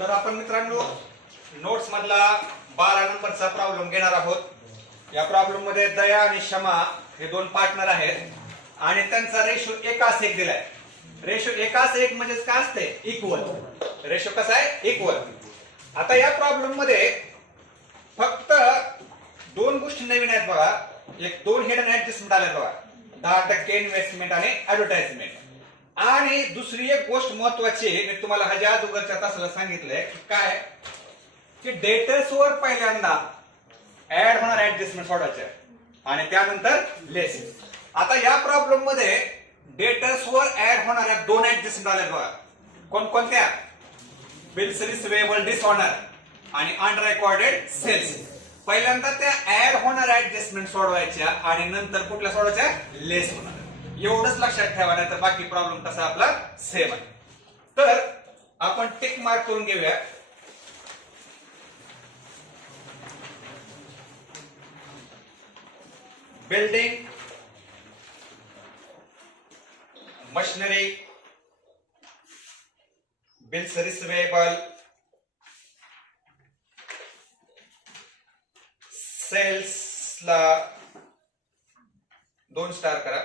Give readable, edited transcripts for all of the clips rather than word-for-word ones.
तर आपण मित्रांनो नोट्स मधला 12 नंबरचा प्रॉब्लेम घेणार आहोत. या प्रॉब्लेम मध्ये दया आणि क्षमा हे दोन पार्टनर आहेत आणि त्यांचा रेशो 1:1 दिलाय. रेशो 1:1 म्हणजे काय असते? इक्वल. रेशो कसा आहे? इक्वल. आता या प्रॉब्लेम मध्ये फक्त दोन गोष्टी नवीन आहेत बघा. एक दोन हेडन ऍडजस्टमेंट आले बघा, 10% इन्व्हेस्टमेंट आणि ऍडव्हर्टाइजमेंट. आणि दुसरी एक गोष्ट महत्वाची मी तुम्हाला ह्याच्या अगोदरच्या तासाला सांगितलंय की काय की डेटर्स वर पहिल्यांदा ऍड होणार ऍडजस्टमेंट सोडायचे आणि त्यानंतर लेस. आता या प्रॉब्लेम मध्ये डेटर्स वर ऍड होणाऱ्या दोन ऍडजस्टमेंट आल्या बघा. कोणकोणत्या? बिल्स रिसिवेबल डिसऑनर आणि अनरेकॉर्डेड सेल्स. पहिल्यांदा त्या ऍड होणाऱ्या ऍडजस्टमेंट सोडवायच्या आणि नंतर कुठल्या सोडवायच्या? लेस होणार. एवढंच लक्षात ठेवा, नाही तर बाकी प्रॉब्लेम कसा आपला सेम आहे. तर आपण टिक मार्क करून घेऊया. Building, machinery, bills receivable, sales ला 2 स्टार करा,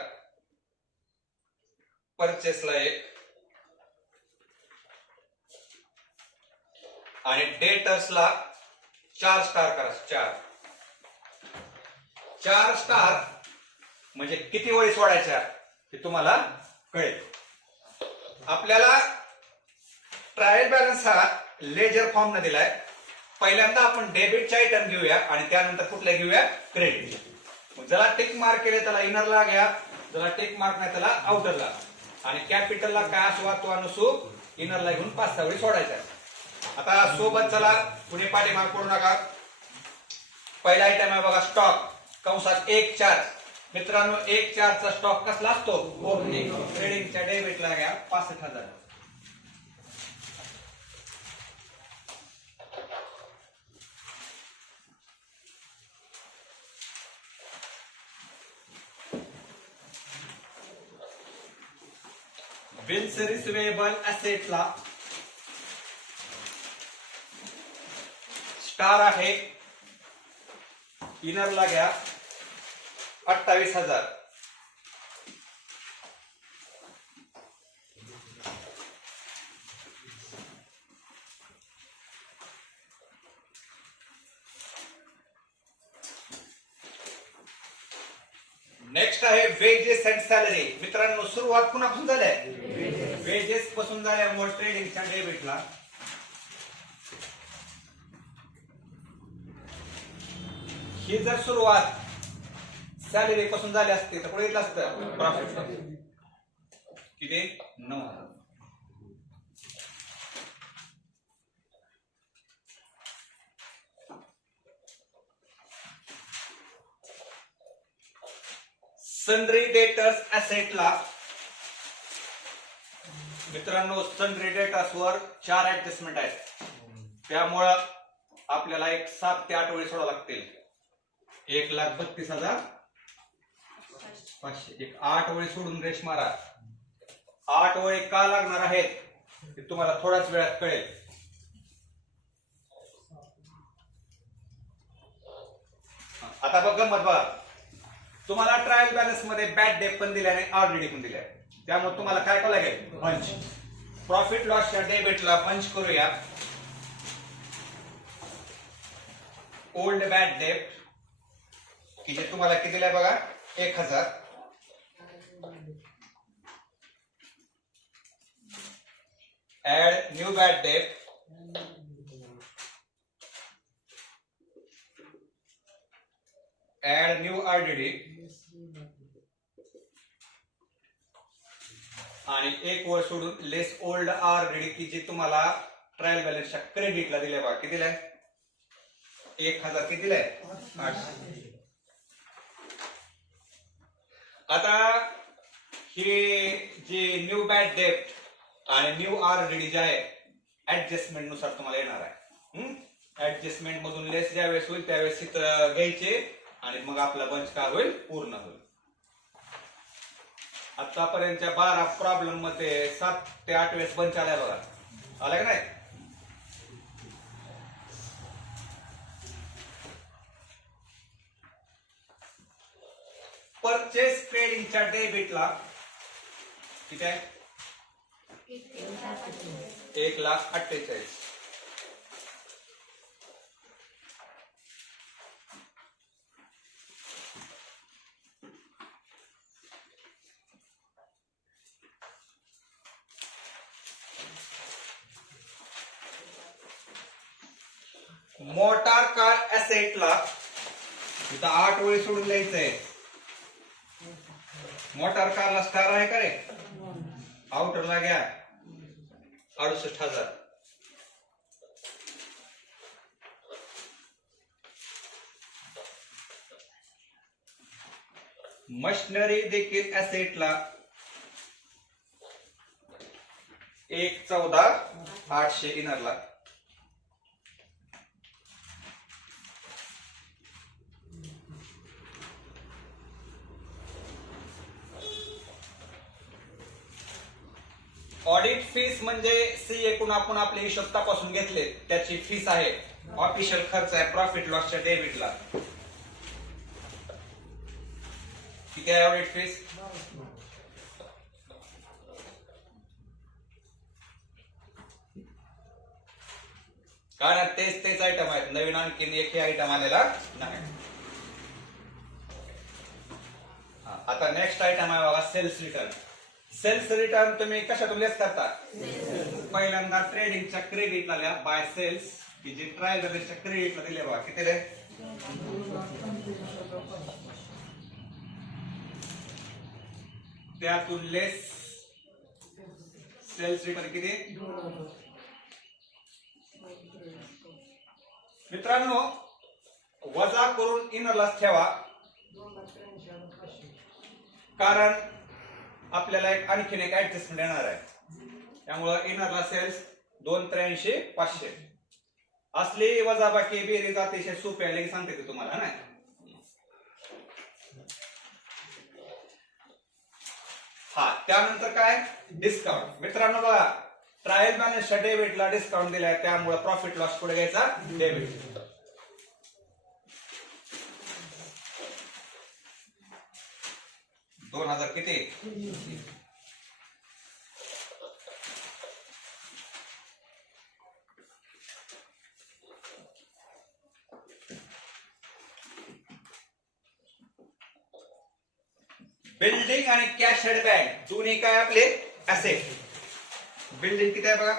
परचेस ला 1 आणि डेटर्स ला 4 स्टार करा. 4 स्टार म्हणजे किती ओळी सोडायच्या हे तुम्हाला कळेल. आपल्याला ट्रायल बॅलन्स हा लेजर फॉर्म न दिलाय. पहिल्यांदा आपण डेबिटचे आयटम घेऊया आणि त्यानंतर कुठले घेऊया? क्रेडिट. ज्याला टिक मार्क केले त्याला इनरला घ्या, ज्याला टिक मार्क नाही त्याला आउटरला. आणि कॅपिटलला काय असो तो नसो इनरला घेऊन 5-6 वेळी सोडायचा. आता सोबत चला पुढे पाठीमाग करू नका. पहिला आयटम आहे बघा स्टॉक, कंसात 1-4. मित्रांनो 1-4 चा स्टॉक कसला असतो? ओपनिंग. ट्रेडिंगच्या डेबिटला घ्या 65,000. बिल्स रिसिवेबल असेटला स्टार आहे, इनरला घ्या 28,000. नेक्स्ट आहे वेजेस अँड सॅलरी. मित्रांनो सुरुवात कुणापासून झाली? वेजेस पासून झाल्यामुळे ट्रेडिंगच्या डेबिटला ही जर सुरुवात सॅलरी पासून झाली असते तर पुढे येतलं असतं प्रॉफिट. किती? 9,000. सन्ड्री डेटर्स असेटला मित्रांनो सन्ड्री डेटर्स वर 4 ऍडजस्टमेंट आहेत. त्यामुळं आपल्याला एक 7 ते 8 वेळी सोडावं लागतील. 1,32,500. एक 8 वेळी सोडून रेश मारा. 8 वेळी का लागणार आहेत ते तुम्हाला थोड्याच वेळात कळेल. आता बघ गंमत बघा. तुम्हाला ट्रायल बॅलन्स मध्ये बॅड डेट पण दिल्या आणि ऑलरेडी पण दिल्या. त्यामुळे तुम्हाला काय करावं लागेल? पंच. प्रॉफिट लॉसच्या डेबिटला पंच करूया. ओल्ड बॅड डेट की जे तुम्हाला किती दिलाय बघा 1,000. Add new bad debt. Add new RDD आणि एक वर सोडून लेस ओल्ड आरडीडी की जे तुम्हाला ट्रायल बॅलन्सच्या क्रेडिटला दिले बघा. किती दिलाय? 1,000. किती दिलाय? 800. आता हे जे न्यू बॅड डेट आणि न्यू आरडीडी जे आहे ऍडजस्टमेंट नुसार तुम्हाला येणार आहे. ऍडजस्टमेंट मधून लेस ज्यावेळेस होईल त्यावेळेस इथं घ्यायचे आणि मग आपला बंच काय होईल? पूर्ण होईल. आतापर्यंतच्या 12 प्रॉब्लेम मध्ये 7 ते 8 वेळेस बंच आलाय बघा. आलाय का नाही? परचेस ट्रेडिंगच्या डेबिटला किती आहे? 1,48,000. मोटार कार ऍसेटला इथं 8 वेळी सोडून द्यायचंय. मोटार कारला स्टार आहे का रे? आउटरला घ्या 68,000. मशिनरी देखील ऍसेटला 1,14,800 इनरला. ऑडिट फीस म्हणजे सीए कडून आपण आपले हिशोब तपासून घेतले त्याची फीस आहे. ऑफिशियल खर्च आहे प्रॉफिट लॉसच्या डेबिटला. किती आहे ऑडिट फीस? कारण तेच आयटम आहेत, नवीन आणखीन एकही आयटम आलेला नाही. आता नेक्स्ट आयटम आहे बघा सेल्स रिटर्न. सेल्स रिटर्न तुम्ही कशातून लेस करता? पहिल्यांदा ट्रेडिंगच्या क्रेडिटला लिहा बाय सेल्स, की जे ट्रायल बॅलन्सच्या क्रेडिटला दिले बघा किती रे? त्यातून लेस सेल्स रिटर्न किती? मित्रांनो वजा करून इनरलाच ठेवा, कारण आपल्याला आणखीन एक ऍडजस्टमेंट येणार आहे. त्यामुळे इनरला सेल्स 2,83,500 असली वजाबाकी बेरीज अतिशय सोपी आहे, सांगते ते तुम्हाला नाही. हा त्यानंतर काय? डिस्काउंट. मित्रांनो बघा ट्रायल बॅलन्सच्या डेबिटला डिस्काउंट दिलाय, त्यामुळे प्रॉफिट लॉस पुढे घ्यायचा डेबिट. $2,000 किती? बिल्डिंग आणि कॅश हेड बँक दोन्ही काय आपले ऍसेट. बिल्डिंग किती आहे बघा?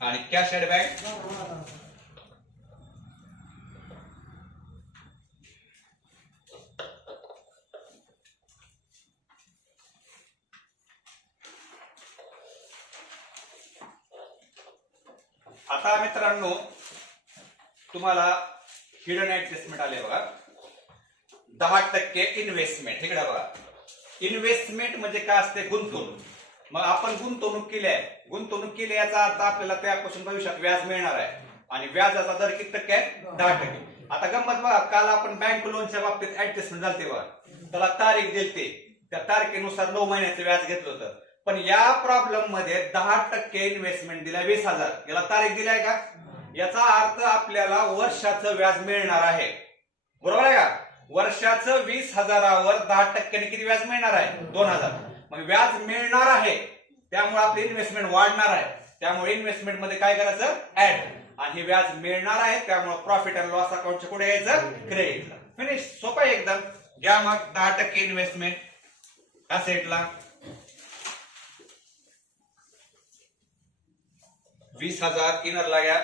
आणि कॅश हेड बँक आता मित्रांनो तुम्हाला हिडन ऍडजस्टमेंट आले बघा. 10% इन्व्हेस्टमेंट. इकडे बघा इन्व्हेस्टमेंट म्हणजे काय असते? गुंतवणूक. मग आपण गुंतवणूक केली याचा अर्थ आपल्याला त्यापासून भविष्यात व्याज मिळणार आहे, आणि व्याजाचा दर किती टक्के आहे? 10%. आता गंमत बघा, काल आपण बँक लोनच्या बाबतीत ऍडजस्टमेंट झालते बघा, त्याला तारीख दिलते, त्या तारखेनुसार 9 महिन्याचं व्याज घेतलं होतं. पण या प्रॉब्लेम मध्ये 10% इन्व्हेस्टमेंट दिला 20,000, याला तारीख दिलाय का? याचा अर्थ आपल्याला वर्षाचं व्याज मिळणार आहे. बरोबर आहे का? वर्षाचं 20,000वर 10% किती व्याज मिळणार आहे? 2,000. मग व्याज मिळणार आहे त्यामुळे आपली इन्व्हेस्टमेंट वाढणार आहे. त्यामुळे इन्व्हेस्टमेंट मध्ये काय करायचं? ऍड. आणि हे व्याज मिळणार आहे त्यामुळे प्रॉफिट अँड लॉस अकाउंटच्या पुढे यायचं क्रेडिटला. फिनिश. सोपं आहे एकदम. घ्या मग 10% इन्व्हेस्टमेंट असेटला 20,000 इनरला घ्या,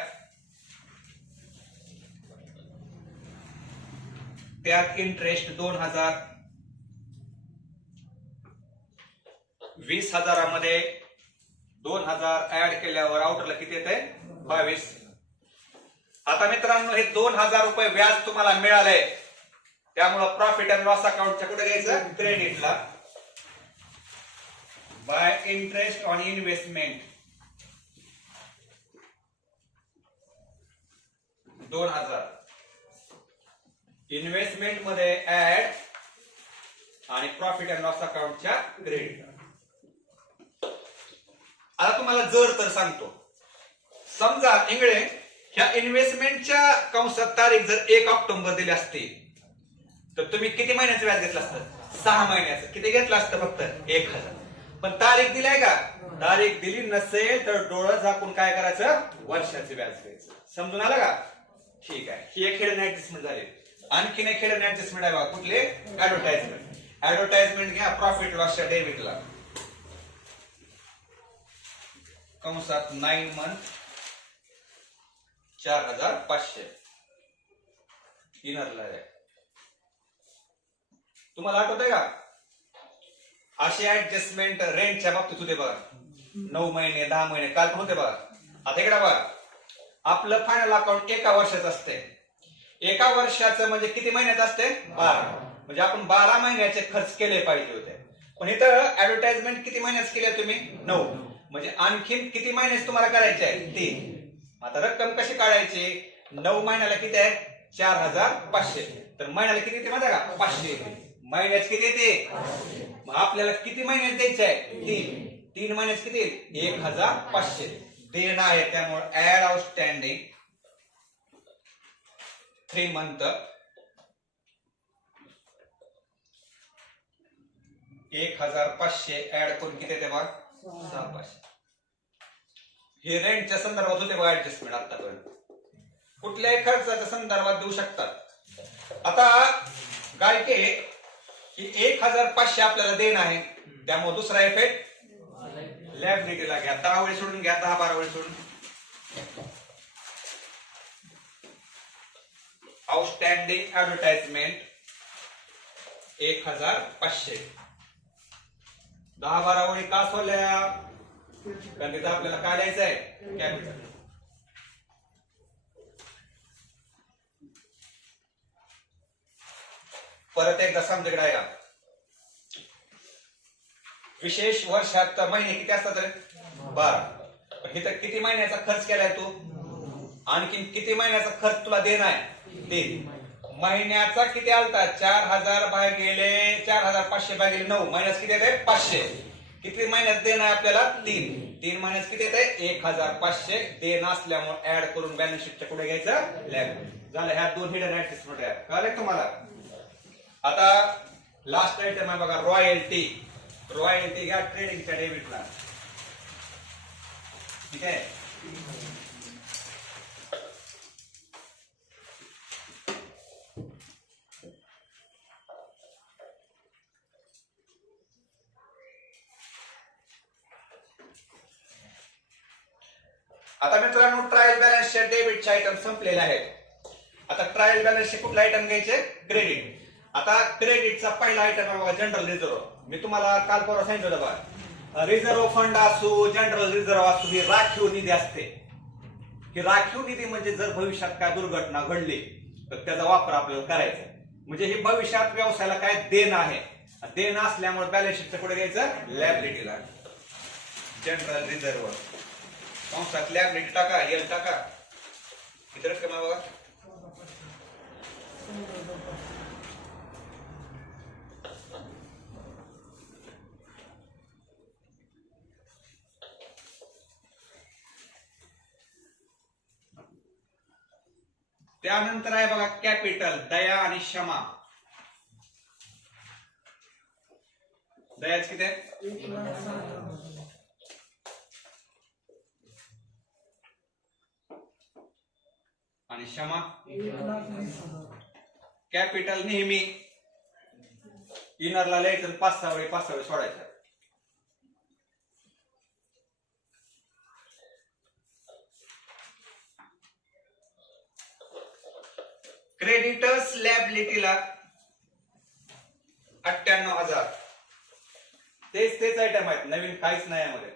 त्यात इंटरेस्ट 2,000. 20,000मध्ये 2,000 ऍड केल्यावर आउटरला किती येते? 22. आता मित्रांनो हे 2,000 रुपये व्याज तुम्हाला मिळालंय, त्यामुळे प्रॉफिट अँड लॉस अकाउंटच्या कुठे घ्यायचं? क्रेडिटला. By interest on investment 2,000. Investment मध्ये ऍड आणि प्रॉफिट अँड लॉस अकाउंटच्या क्रेडिट. आता तुम्हाला जर तर सांगतो, समजा इंगळे ह्या इन्व्हेस्टमेंटच्या कंसात तारीख जर 1 ऑक्टोबर दिली असती तर तुम्ही किती महिन्याचं व्याज घेतलं असतं? 6 महिन्याचं. किती घेतलं असतं? फक्त 1000. पण तारीख दिलाय का? तारीख दिली नसेल तर डोळं झाकून काय करायचं? वर्षाचे व्याज घ्यायचं. समजून आलं का? ठीक आहे. ही एक हिडन ऍडजस्टमेंट झाली. आणखीन एक हिडन ऍडजस्टमेंट आहे बघा. कुठले? ऍडव्हर्टाइजमेंट. ऍडव्हर्टाइजमेंट घ्या प्रॉफिट लॉसच्या डेबिटला. कंसात 9 मंथ 4500 इनरला आहे. तुम्हाला आठवतंय का? असे ऍडजस्टमेंट रेंटच्या बाबतीत होते बघा. 9 महिने 10 महिने काल पण होते बघा. आता इकडे बघा, आपलं फायनल अकाउंट 1 वर्षाचं असते. 1 वर्षाचं म्हणजे किती महिन्यात असते? 12. म्हणजे आपण 12 महिन्याचे खर्च केले पाहिजे होते. पण इथं ऍडव्हर्टाइजमेंट किती महिन्यात केले तुम्ही? 9. म्हणजे आणखीन किती महिन्यात तुम्हाला करायचे आहे? 3. आता रक्कम कशी काढायची? 9 महिन्याला किती आहे? 4500. तर महिन्याला किती येते माहिती का? 500 येते. महिन्यात किती येते? मग आपल्याला किती महिन्यात द्यायचे आहे? 3. 3 महिन्यात किती? 1500 देणं आहे. त्यामुळे ऍड आउटस्टँडिंग 3 मंथ 1500 ऍड करून किती येते बघा? 6500. हे रेंटच्या संदर्भात होते बघा ऍडजस्टमेंट. आतापर्यंत कुठल्याही खर्चाच्या संदर्भात देऊ शकतात. आता गायके ही 1500 आपल्याला देणं आहे. त्यामुळे दुसरा इफेक्ट लॅबिलिटीला घ्या. 10 वेळी सोडून घ्या. 10-12 वेळी सोडून. Outstanding advertisement 1500. 10-12 वेळी का सोडल्या? कारण तिथं आपल्याला काय द्यायचं आहे? कॅपिटल. परत एकदा समजेकडे आहे का? विशेष वर्षात महिने किती असतात रे? 12. पण इथं किती महिन्याचा खर्च केलाय तू? आणखीन किती महिन्याचा खर्च तुला देणं आहे? 3 महिन्याचा किती आलता? 4000 भागिले 4500 भागिले 9 महिन्यात किती येते? 500. किती महिन्यात देणं आहे आपल्याला? 3 महिन्यात किती येते? 1500 देणं असल्यामुळे ऍड करून बॅलन्स शीटच्या पुढे घ्यायचं लॅब झालं. ह्या 2 हिडन ऍडजस्टमेंट आहेत. कळलं तुम्हाला? आता लास्ट आयटम आहे बघा, रॉयल्टी. रॉयल्टी घ्या ट्रेडिंगच्या डेबिटला. ठीक आहे. आता मित्रांनो ट्रायल बॅलन्सच्या डेबिटचे आयटम संपलेले आहेत. आता ट्रायल बॅलन्सचे कुठले आयटम घ्यायचे? क्रेडिट. आता क्रेडिटचा पहिला आयटम आहे बघा जनरल रिझर्व्ह. मी तुम्हाला काल परवा सांगितलं होतं बघा, रिझर्व्ह फंड असो जनरल रिझर्व्ह असो ही राखीव निधी असते. ही राखीव निधी म्हणजे जर भविष्यात काय दुर्घटना घडली तर त्याचा वापर आपल्याला करायचा. म्हणजे हे भविष्यात व्यवसायाला काय देणं आहे. देणं असल्यामुळे बॅलन्स शीटच्या पुढे घ्यायचं लॅबिलिटीला. जनरल रिझर्व्ह कंसात लॅबिलिटी टाका, एल टाका. किती रक्कम आहे बघा? त्यानंतर आहे बघा कॅपिटल, दया आणि क्षमा. दयाच किती आहे? आणि क्षमा. कॅपिटल नेहमी इनरला लिहायचं 5-6 वेळी 5-6 वेळी सोडायचं. क्रेडिटर्स लॅबिलिटीला 98,000. तेच आयटम आहेत, नवीन काहीच नाही यामध्ये.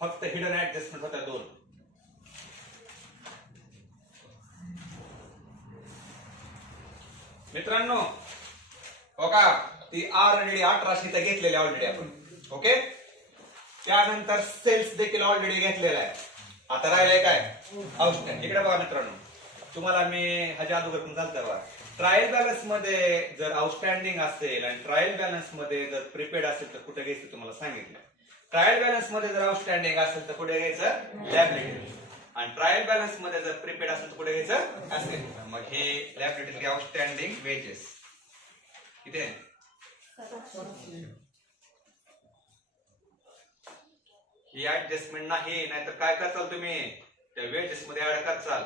फक्त हिडन ऍडजस्टमेंट होत्या 2. मित्रांनो हो का, ती ऑलरेडी 1800 घेतलेली ऑलरेडी आपण. ओके. त्यानंतर सेल्स देखील ऑलरेडी घेतलेला आहे. आता राहिलंय काय? आउटस्टँडिंग. इकडे बघा मित्रांनो, तुम्हाला मी ह्याच्या अगोदर पण चालतं बघा, ट्रायल बॅलन्स मध्ये जर आउटस्टँडिंग असेल आणि ट्रायल बॅलन्स मध्ये जर प्रीपेड असेल तर कुठे घ्यायचं तुम्हाला सांगितलं. ट्रायल बॅलन्स मध्ये जर आउटस्टँडिंग असेल तर कुठे घ्यायचं? लॅबिलिटी. आणि ट्रायल बॅलन्स मध्ये जर प्रीपेड असेल तर कुठे घ्यायचं असेल. मग हे लायबिलिटी आउटस्टँडिंग वेजेस किती आहे? ही ऍडजस्टमेंट नाही, नाहीतर काय करताल तुम्ही त्या वेजेस मध्ये ऍड करताल.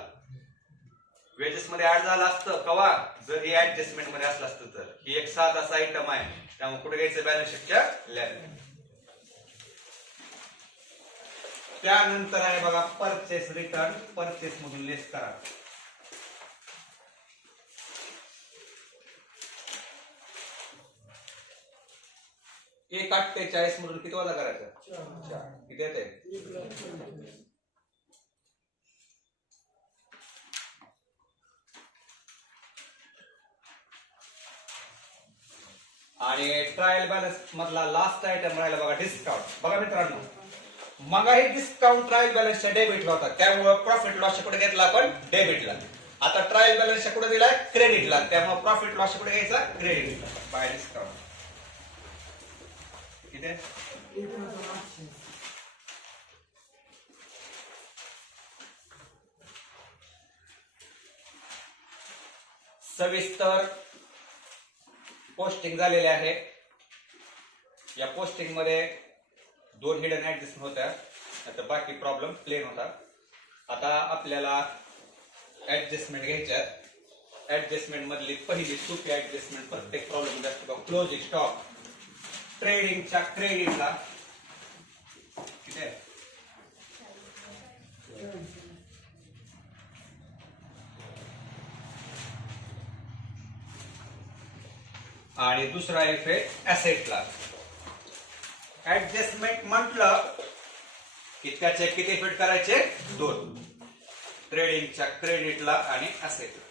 वेजेस मध्ये ऍड झालं असतं कवा जर ही ऍडजस्टमेंट मध्ये असलं असतं तर. ही एक साधा असा आयटम आहे, त्यामुळे कुठे घ्यायचं बॅलन्स शीटच्या लॅब. त्यानंतर आहे बघा परचेस रिटर्न. परचेस मधून लेस करा. एक 48 मधून किती वजा करायचं? 4. किती येते? आणि ट्रायल बॅलन्स मधला लास्ट आयटम राहिला बघा डिस्काउंट. बघा मित्रांनो, मग हे डिस्काउंट ट्रायल बॅलन्सच्या डेबिटला होता, त्यामुळे प्रॉफिट लॉस कुठे घेतला आपण? डेबिटला. आता ट्रायल बॅलन्सच्या कुठे दिलाय? क्रेडिटला, त्यामुळे प्रॉफिट लॉस कुठे घ्यायचा? क्रेडिटला. बाय डिस्काउंट किती आहे? सविस्तर पोस्टिंग झालेले आहे. या पोस्टिंग मध्ये 2 हिडन ऍडजस्टमेंट होत्या, आता बाकी प्रॉब्लेम प्लेन होता. आता आपल्याला ऍडजस्टमेंट घ्यायच्या. ऍडजस्टमेंट मधली पहिली सोपी ऍडजस्टमेंट प्रत्येक प्रॉब्लेम मध्ये असतो, क्लोजिंग स्टॉक. ट्रेडिंगच्या क्रेडिटला किती आहे? आणि दुसरा इफेक्ट ऍसेटला. ऍडजस्टमेंट म्हटलं की त्याचे किती इफेक्ट करायचे? 2. ट्रेडिंगच्या क्रेडिटला आणि ऍसेटला.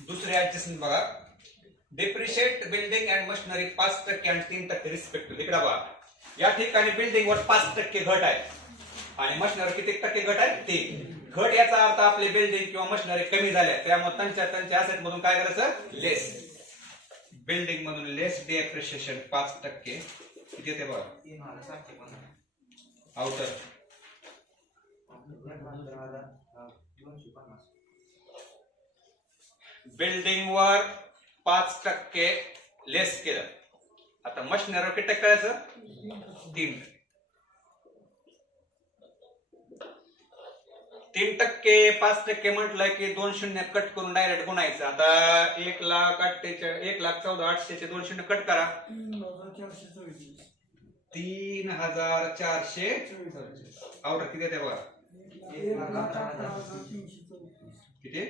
दुसरे ऍडजस्टमेंट बघा, डिप्रिशिएट बिल्डिंग अँड मशिनरी 5% आणि 3% रिस्पेक्टिव्ह. इकडे बघा, या ठिकाणी बिल्डिंग वर 5% घट आहे आणि मशिनरी किती टक्के घट आहे? 3. घट याचा अर्थ आपली बिल्डिंग किंवा मशिनरी कमी झाल्या, त्यामुळे त्यांच्या ऍसेट मधून काय करायचं? लेस. बिल्डिंग मधून लेस डिप्रिशिएशन 5%. किती येते बघा? आउटर बिल्डिंग वर 5% लेस केलं. आता मशिनरीवर किती टक्के करायचं? 3. 3% 5% म्हटलं की 2 शून्य कट करून डायरेक्ट गुणायचं. आता 1,14,800 चे 2 शून्य कट करा. 3,400. आउटर किती येते बघा? किती?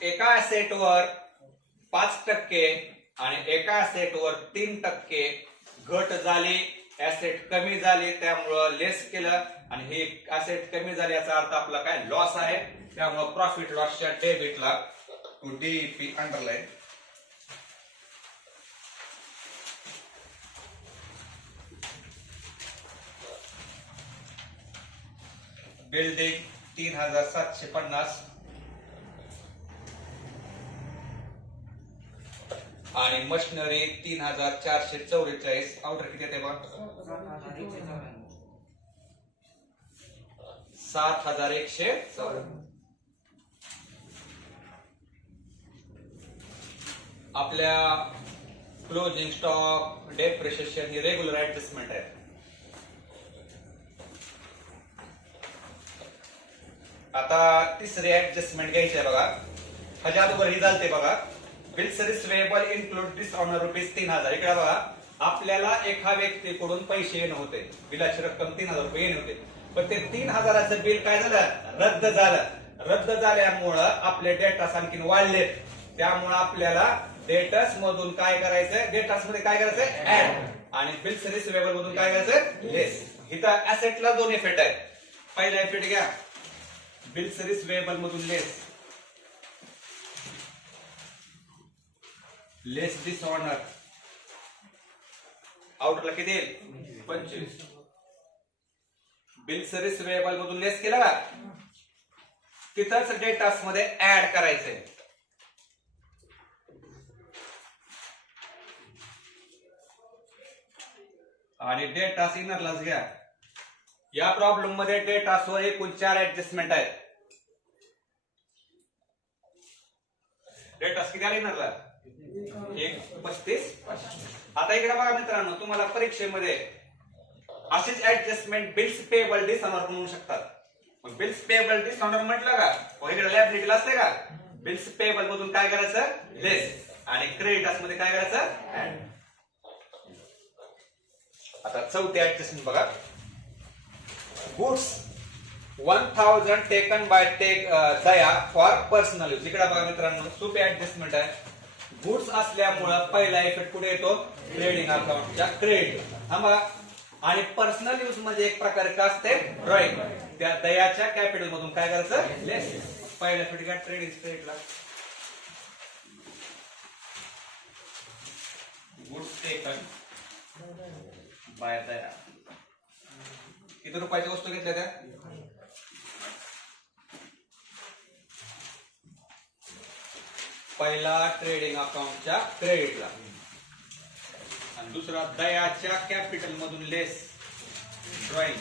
एका ऍसेटवर 5% आणि एका ऍसेटवर 3% घट झाली, ऍसेट कमी झाली, त्यामुळं लेस केलं आणि हे ऍसेट कमी झाले याचा अर्थ आपला काय? लॉस आहे. त्यामुळं प्रॉफिट लॉसच्या डेबिटला टू डीपी अंडरलाईन. बिल्डिंग 3,750 आणि मशिनरी 3,444. आउटर किती येते बघा? 7,104. आपल्या क्लोजिंग स्टॉक डेप्रिशिएशन ही रेग्युलर ऍडजस्टमेंट आहे. आता तिसरी ऍडजस्टमेंट घ्यायची आहे बघा. ह्याच्या अगोदर ही झालते बघा, बिल्स रिसिवेबल इन्क्लूड डिसऑनर ₹3,000. इकडे बघा, आपल्याला एका व्यक्तीकडून पैसे येणं होते, बिलाची रक्कम 3,000 रुपये येणे होते, पण ते 3,000चं बिल काय झालं? रद्द झालं. रद्द झाल्यामुळं आपले डेटास आणखीन वाढलेत, त्यामुळे आपल्याला डेटर्स मधून काय करायचंय? डेटर्स मध्ये काय करायचंय? ऍड. आणि बिल्स रिसिवेबल मधून काय करायचंय? लेस. इथं ऍसेटला 2 इफेक्ट आहेत. पहिला इफेक्ट घ्या, बिल्स रिसिवेबल मधून लेस. लेस डिसऑनर. आउटरला किती येईल 25. बिल्स रिसिवेबल मधून लेस केलं का तिथंच डेटास मध्ये ऍड करायचंय. आणि डेटास इनरलाच घ्या. या प्रॉब्लेम मध्ये डेटासवर एकूण 4 ऍडजस्टमेंट आहेत. डेटास किती आले इनरला 135. आता इकडे बघा मित्रांनो, तुम्हाला परीक्षेमध्ये असेच ऍडजस्टमेंट बिल्स पेएबल डिसऑनर म्हणू शकतात. मग बिल्स पेएबल डिसऑनर म्हटलं का इकडे लायबिलिटीला असते का बिल्स पेएबल मधून काय करायचं लेस आणि क्रेडिटर्स मध्ये काय करायचं ऍड. आता चौथी ऍडजस्टमेंट बघा. Goods 1000 taken by Daya for personal use. इकडे बघा मित्रांनो, सोपी ऍडजस्टमेंट आहे. गुड्स असल्यामुळे पहिला इफेक्ट कुठे येतो ट्रेडिंग अकाउंटच्या क्रेडिट. हा बघा. आणि पर्सनल यूज म्हणजे एक प्रकारे काय असते ड्रॉइंग. त्या दयाच्या कॅपिटल मधून काय करायचं लेस. पहिला इफेक्ट घ्या ट्रेडिंग क्रेडिटला. गुड्स टेकन बाय दया. किती रुपयाच्या वस्तू घेतल्या त्या पहिला ट्रेडिंग अकाउंटच्या क्रेडिटला आणि दुसरा दयाच्या कॅपिटल मधून लेस ड्रॉइंग.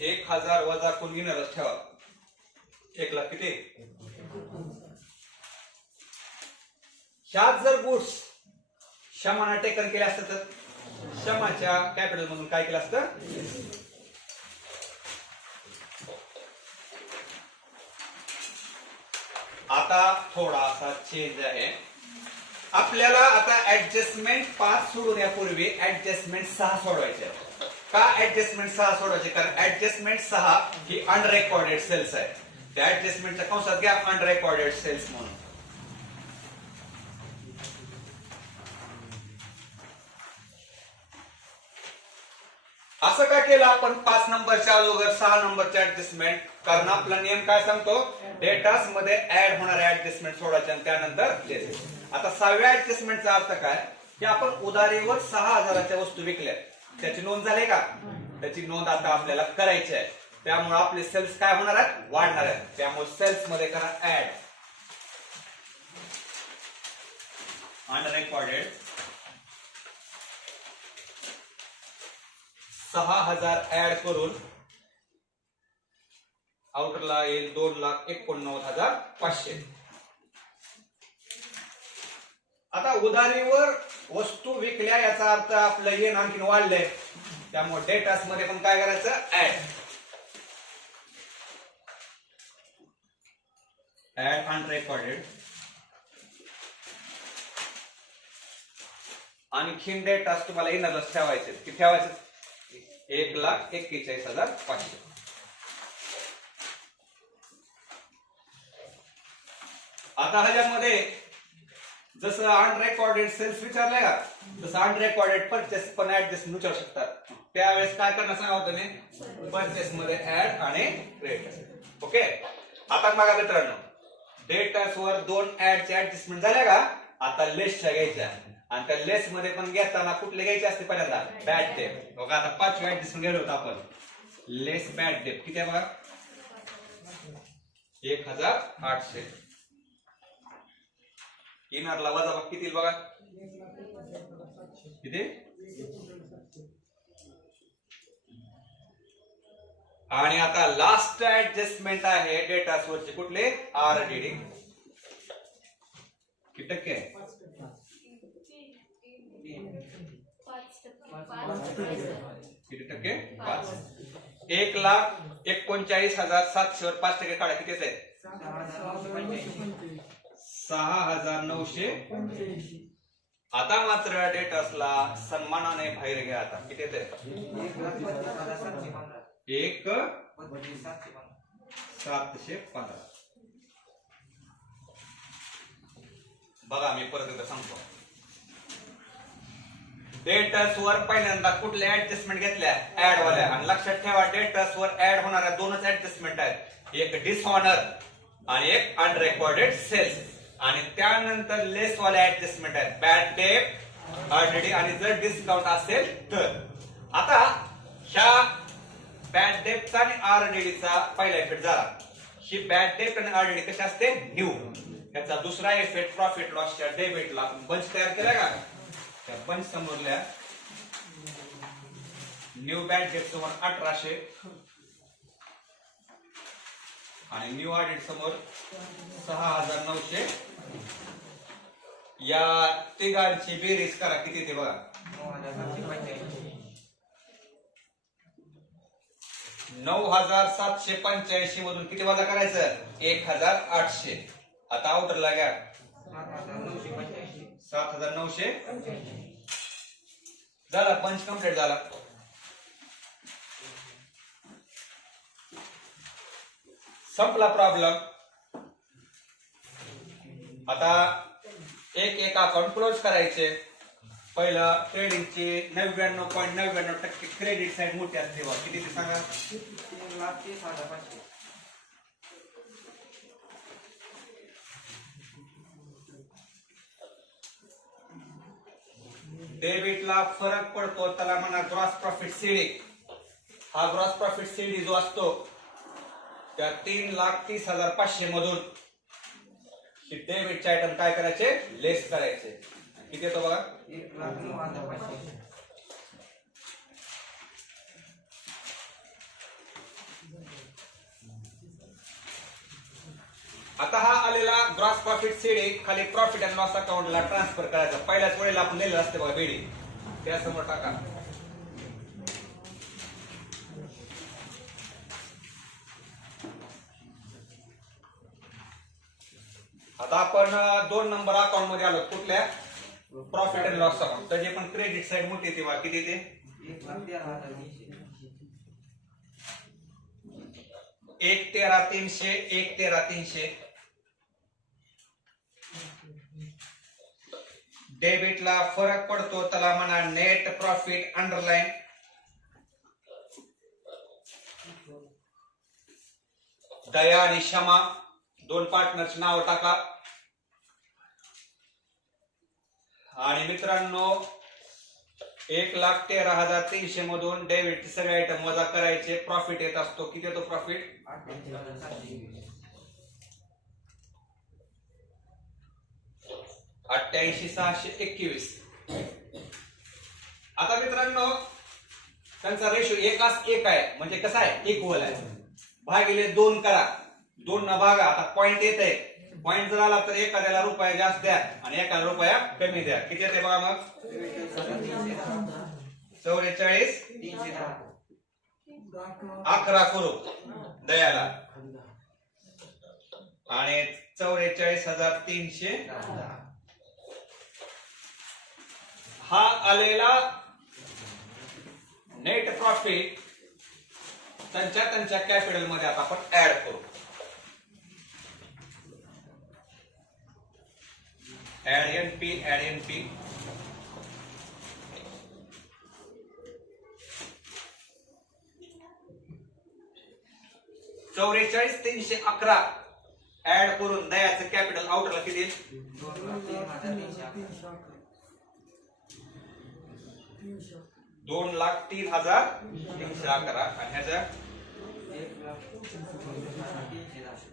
1000 वजा कोण घेणारच ठेवा. 1,00,000 किती. ह्यात जर गुड्स शमाना टेकन केले असतं तर शमाच्या कॅपिटल मधून काय केलं असतं. आता थोडासा चेंज आहे. आपल्याला आता ऍडजस्टमेंट 5 सोडून यापूर्वी ऍडजस्टमेंट 6 सोडवायचे. का ऍडजस्टमेंट 6 सोडवायचे कारण ऍडजस्टमेंट 6 ही अनरेकॉर्डेड सेल्स आहे. त्या ऍडजस्टमेंटच्या कंसात घ्या अनरेकॉर्डेड सेल्स म्हणून. असं का केलं आपण 5 नंबरच्या अगोदर 6 नंबरच्या ऍडजस्टमेंट. कारण आपला नियम काय सांगतो डेटास मध्ये ऍड होणारे ऍडजस्टमेंट सोडायचे आणि त्यानंतर लेस. आता 6व्या ऍडजस्टमेंटचा अर्थ काय की आपण उधारीवर 6000च्या वस्तू विकल्या. त्याची नोंद झाली का. त्याची नोंद आता आपल्याला करायची आहे. त्यामुळे आपले सेल्स काय होणार आहेत वाढणार आहेत. त्यामुळे सेल्स मध्ये करा ऍड अनरेकॉर्डेड 6000 ऍड करून आउटरला येईल 2,89,500. आता उधारीवर वस्तू विकल्या याचा अर्थ आपलं येण आणखीन वाढलंय. त्यामुळे डेटास मध्ये पण काय करायचं ऍड अनरेकॉर्डेड. आणखीन डेटास तुम्हाला येणारच ठेवायचे. किती ठेवायचे 1,41,500. आता ह्याच्यामध्ये जसं अनरेकॉर्डेड सेल्स विचारलंय का तसं अनरेकॉर्डेड परचेस पण ऍडजस्ट विचारू शकतात. त्यावेळेस काय करणं सांगा होतं परचेस मध्ये ऍड आणि क्रेडिट. ओके. आता बघा मित्रांनो, डेटास वर 2 ऍडच्या ऍडजस्टमेंट झाल्या का. आता लेसच्या घ्यायच्या आणि त्या लेस मध्ये पण घेताना कुठले घ्यायचे असते पहिल्यांदा बॅड डेट. बघा आता 5व्या ऍडजस्टमेंट गेलो होतो आपण. लेस बॅड डेट किती आहे बघा 1,800. इनरला वजा किती बघा किती. आणि आता लास्ट ऍडजस्टमेंट आहे डेटास वरचे कुठले आरडीडी. किती टक्के किती टक्के 5. 1,39,700 वर 5% काढा किती येत आहे 6,900. आता मात्र डेटासला सन्मानाने बाहेर घ्या. आता किती येते 1,715. बघा मी परत एकदा सांगतो. डेटास वर पहिल्यांदा कुठल्या ऍडजस्टमेंट घेतल्या ऍड वाल्या. आणि लक्षात ठेवा डेटास वर ऍड होणाऱ्या 2च ऍडजस्टमेंट आहेत. एक डिसऑनर आणि एक अनरेकॉर्डेड सेल्स. आणि त्यानंतर लेस वाले ऍडजस्टमेंट आहेत, बॅड डेट, ऑलरेडी, आणि जर डिस्काउंट असेल तर. आता ह्या बॅड डेटचा आणि आरडीडीचा पहिला इफेक्ट झाला. ही बॅड डेट आणि आरडीडी कशी असते, न्यू. याचा दुसरा इफेक्ट प्रॉफिट लॉसच्या डेबिटला आपण बंच तयार केला का, त्या बंच समोरल्या न्यू बॅड डेट समोर 1800 आणि न्यू ऑडिट समोर 6900. या तिघांची बेरीज करा, किती ते बघा. 9785 मधून किती वजा करायचं, 1800. आता आउटरला घ्या 7900. झाला, पंच कम्प्लीट झाला. संपला प्रॉब्लेम. आता एक अकाउंट क्लोज करायचे. पहिलं ट्रेडिंगची 99.99% क्रेडिट साईड मोठी असते बघा. किती ते सांगा, 3,30,500. डेबिटला फरक पडतो त्याला म्हणा ग्रॉस प्रॉफिट सीडी. हा ग्रॉस प्रॉफिट सीडी जो असतो त्या 3,30,500 मधून डेबिटचे आयटम काय करायचे, लेस करायचे. किती येतो बघा, 1,09,500. आता हा आलेला ग्रॉस प्रॉफिट सीडी खाली प्रॉफिट अँड लॉस अकाउंटला ट्रान्सफर करायचा. पहिल्याच वेळेला आपण लिहिलेलं असते बघा बेडी, त्यासमोर टाका. आता आपण 2 नंबर अकाउंट मध्ये आलो. कुठल्या, प्रॉफिट अँड लॉस अकाउंट. त्याची पण क्रेडिट साईड मोठी येते बघा. किती ते 1,13,300. 1,13,300, 1,13,300. डेबिटला फरक पडतो त्याला म्हणा नेट प्रॉफिट अंडरलाईन. दया आणि क्षमा 2 पार्टनरची नाव टाका. आणि मित्रांनो 1,13,300 मधून डेबिटचे सगळे आयटम वजा करायचे. प्रॉफिट येत असतो, किती येतो प्रॉफिट, 88,621. आता मित्रांनो त्यांचा रेशो 1:1 आहे, म्हणजे कसा आहे, इक्वल आहे. भागिले 2 करा, 2 न भागा. आता पॉइंट येत आहे. पॉइंट जर आला तर एखाद्याला रुपया जास्त द्या आणि एखाद्याला रुपया कमी द्या. किती येते बघा मग, 44,310. 11 करू दयाला आणि 44,310. हा आलेला नेट प्रॉफिट त्यांच्या कॅपिटल मध्ये आता आपण ऍड करू. Add NP, add NP. $44,311 add करून दयाचं कॅपिटल आउटरला किती, 2,03,311. आणि ह्याचा 1,03,310.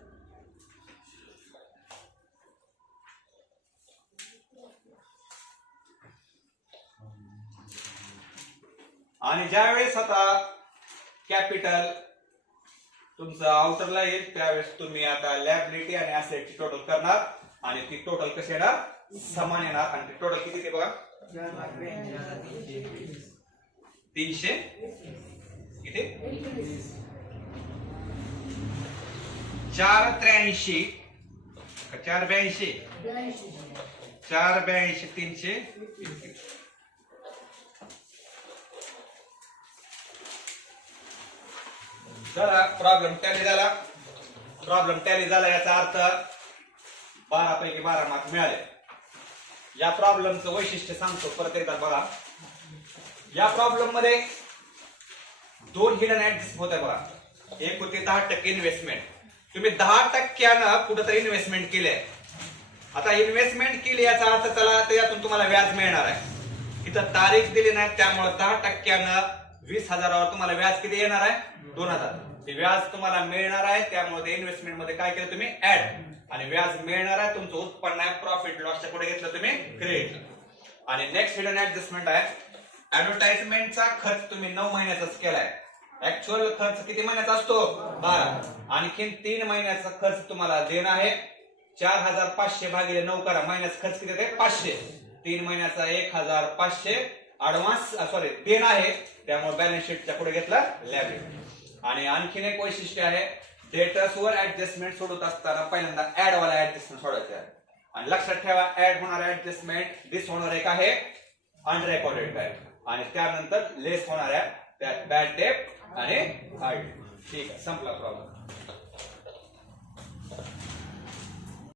आणि ज्यावेळेस आता कॅपिटल तुमचं आउटरला येईल त्यावेळेस तुम्ही आता लॅबिलिटी आणि ऍसेटची टोटल करणार आणि ती टोटल कशी येणार, समान येणार. आणि ती टोटल किती ते बघा, 300 किती, 483 482 482 300. चला प्रॉब्लेम टॅली झाला. प्रॉब्लेम टॅली झाला याचा अर्थ 12 पैकी 12 मार्क मिळाले. या प्रॉब्लेमचं वैशिष्ट्य सांगतो परत एकदा बघा. या प्रॉब्लेम मध्ये 2 हिडन ऍडजस्ट होत आहे बघा. एक होती 10% इन्व्हेस्टमेंट. तुम्ही 10% कुठेतरी इन्व्हेस्टमेंट केले आता इन्व्हेस्टमेंट केली याचा अर्थ त्यातून तुम्हाला व्याज मिळणार आहे. इथं तारीख दिली नाही त्यामुळे 10% 20,000वर तुम्हाला व्याज किती येणार आहे? 2,000. ते व्याज तुम्हाला मिळणार आहे त्यामुळे ते इन्व्हेस्टमेंट मध्ये काय केलं तुम्ही? ऍड. आणि व्याज मिळणार आहे तुमचं उत्पन्न आहे प्रॉफिट लॉसच्या पुढे घेतलं तुम्ही क्रेडिट. आणि नेक्स्ट हिडन ऍडजस्टमेंट आहे ऍडव्हर्टाइजमेंटचा खर्च तुम्ही 9 महिन्याचाच केलाय. ऍक्च्युअल खर्च किती महिन्याचा असतो? 12. आणखीन 3 महिन्याचा खर्च तुम्हाला देणं आहे. 4,500 भागिले 9 करा. महिन्याचा खर्च किती आहे? 500. 3 महिन्याचा 1,500 ऍडव्हान्स देणं आहे त्यामुळे बॅलन्स शीटच्या पुढे घेतला लायबिलिटी. आणि आणखीन एक वैशिष्ट्य आहे डेटर्स वर ऍडजस्टमेंट सोडत असताना पहिल्यांदा ऍड वाला ऍडजस्टमेंट सोडायचे आहे. आणि लक्षात ठेवा ऍड होणारा ऍडजस्टमेंट दिस होणार एक आहे अनरेकॉर्डेड आहे आणि त्यानंतर लेस होणाऱ्या त्यात बॅड डेट आणि हार्ड. ठीक आहे संपला प्रॉब्लेम.